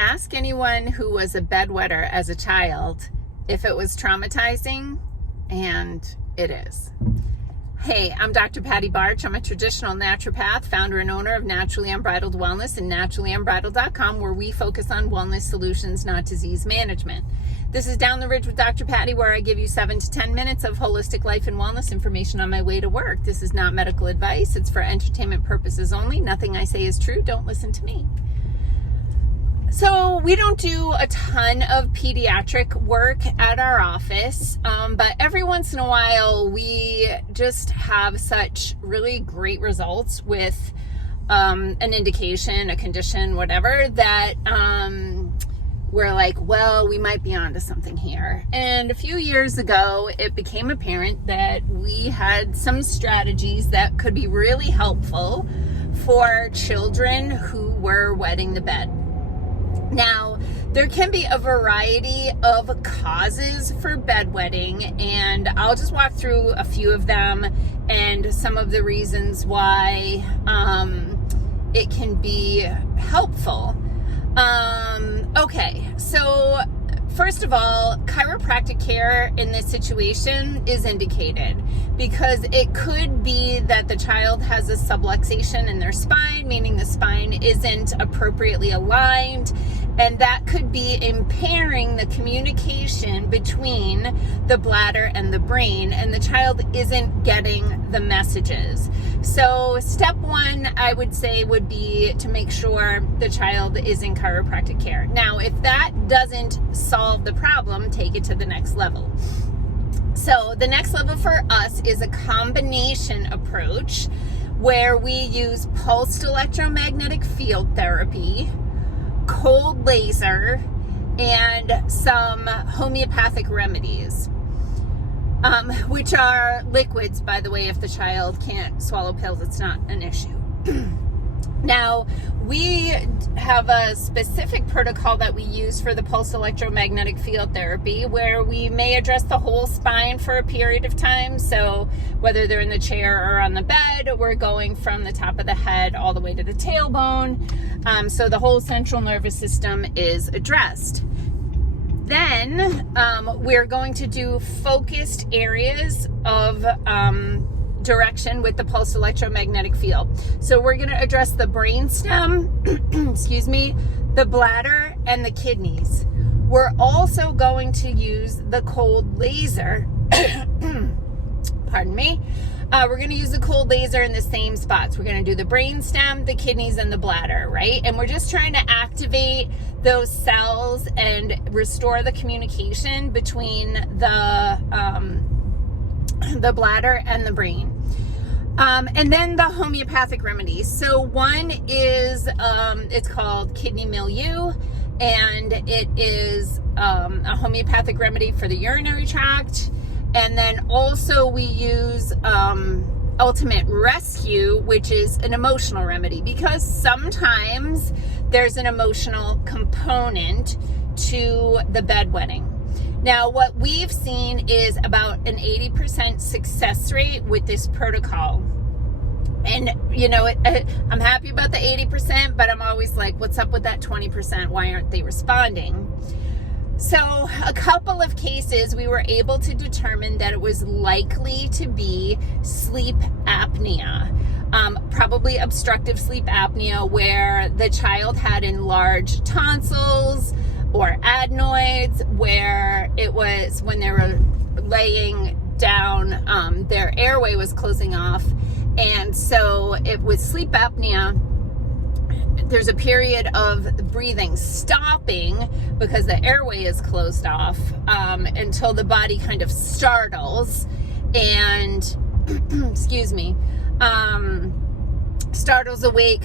Ask anyone who was a bedwetter as a child if it was traumatizing, and it is. Hey, I'm Dr. Patty Barch. I'm a traditional naturopath, founder and owner of Naturally Unbridled Wellness and naturallyunbridled.com, where we focus on wellness solutions, not disease management. This is Down the Ridge with Dr. Patty, where I give you 7 to 10 minutes of holistic life and wellness information on my way to work. This is not medical advice. It's for entertainment purposes only. Nothing I say is true. Don't listen to me. So we don't do a ton of pediatric work at our office, but every once in a while we just have such really great results with an indication, a condition, whatever, that we're like, well, we might be onto something here. And a few years ago, it became apparent that we had some strategies that could be really helpful for children who were wetting the bed. Now, there can be a variety of causes for bedwetting, and I'll just walk through a few of them and some of the reasons why it can be helpful. Okay, so first of all, chiropractic care in this situation is indicated because it could be that the child has a subluxation in their spine, meaning the spine isn't appropriately aligned, and that could be impairing the communication between the bladder and the brain, and the child isn't getting the messages. So step one, I would say, would be to make sure the child is in chiropractic care. Now, if that doesn't solve the problem, take it to the next level. So the next level for us is a combination approach where we use pulsed electromagnetic field therapy, cold laser, and some homeopathic remedies, which are liquids, by the way. If the child can't swallow pills, it's not an issue. Now, we have a specific protocol that we use for the pulsed electromagnetic field therapy where we may address the whole spine for a period of time. So whether they're in the chair or on the bed, we're going from the top of the head all the way to the tailbone. So the whole central nervous system is addressed. Then we're going to do focused areas of direction with the pulsed electromagnetic field. So we're going to address the brainstem, excuse me, the bladder, and the kidneys. We're also going to use the cold laser. Pardon me. We're going to use the cold laser in the same spots. We're going to do the brainstem, the kidneys, and the bladder, right? And we're just trying to activate those cells and restore the communication between the bladder and the brain. And then the homeopathic remedies. So one is, it's called kidney milieu, and it is a homeopathic remedy for the urinary tract. And then also we use Ultimate Rescue, which is an emotional remedy, because sometimes there's an emotional component to the bedwetting. Now, what we've seen is about an 80% success rate with this protocol. And, you know, I'm happy about the 80%, but I'm always like, what's up with that 20%? Why aren't they responding? So a couple of cases, we were able to determine that it was likely to be sleep apnea. Probably obstructive sleep apnea, where the child had enlarged tonsils or adenoids, where it was when they were laying down, their airway was closing off. And so it was sleep apnea. There's a period of breathing stopping because the airway is closed off, until the body kind of startles and, excuse me, startles awake.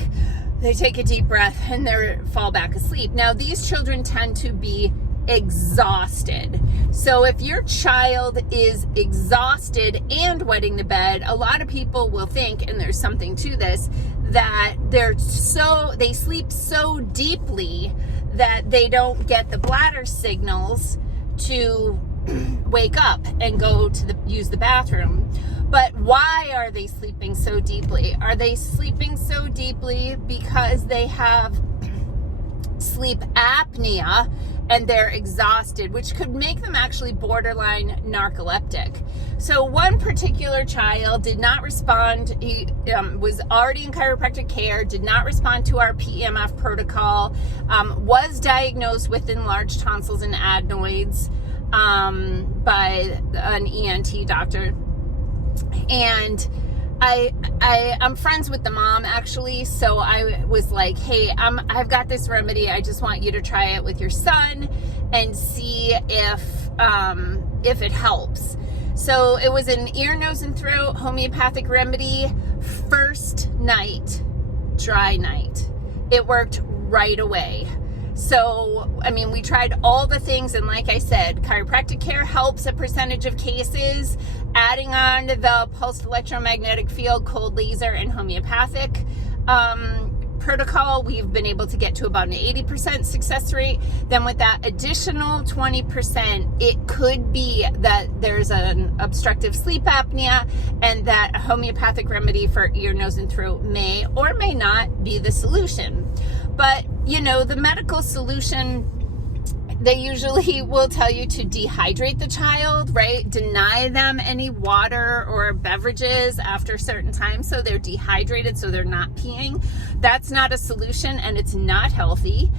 They take a deep breath and they fall back asleep. Now, these children tend to be exhausted. So if your child is exhausted and wetting the bed, a lot of people will think, and there's something to this, that they sleep so deeply that they don't get the bladder signals to wake up and go to use the bathroom. But why are they sleeping so deeply? Are they sleeping so deeply because they have sleep apnea and they're exhausted, which could make them actually borderline narcoleptic. So one particular child did not respond. He was already in chiropractic care, did not respond to our PEMF protocol, was diagnosed with enlarged tonsils and adenoids by an ENT doctor. And I'm friends with the mom actually, so I was like, hey, I've got this remedy. I just want you to try it with your son and see if it helps. So it was an ear, nose, and throat homeopathic remedy. First night, dry night. It worked right away. So, I mean, we tried all the things, and like I said, chiropractic care helps a percentage of cases. Adding on the pulsed electromagnetic field, cold laser, and homeopathic protocol, we've been able to get to about an 80% success rate. Then with that additional 20%, it could be that there's an obstructive sleep apnea, and that a homeopathic remedy for ear, nose, and throat may or may not be the solution. But, you know, the medical solution, they usually will tell you to dehydrate the child, right? Deny them any water or beverages after a certain time so they're dehydrated, so they're not peeing. That's not a solution, and it's not healthy.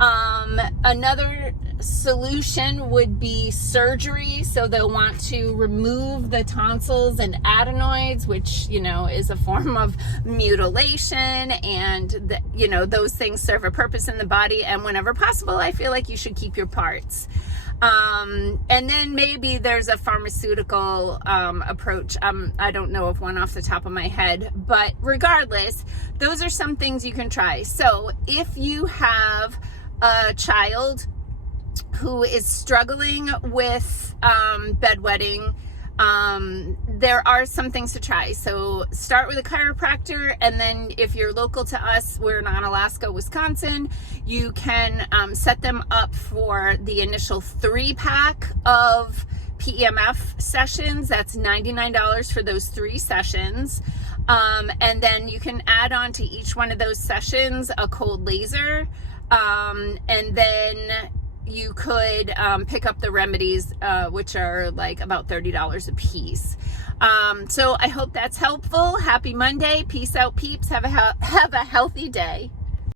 Another solution would be surgery. So they'll want to remove the tonsils and adenoids, which, you know, is a form of mutilation, and you know, those things serve a purpose in the body, and whenever possible, I feel like you should keep your parts. And then maybe there's a pharmaceutical approach. I don't know of one off the top of my head, but regardless, those are some things you can try. So if you have a child who is struggling with bedwetting, there are some things to try. So start with a chiropractor, and then if you're local to us, we're in Onalaska, Wisconsin, you can set them up for the initial 3-pack of PEMF sessions. That's $99 for those 3 sessions. And then you can add on to each one of those sessions a cold laser, and then you could pick up the remedies, which are like about $30 a piece. So I hope that's helpful. Happy Monday. Peace out, peeps. Have a healthy day.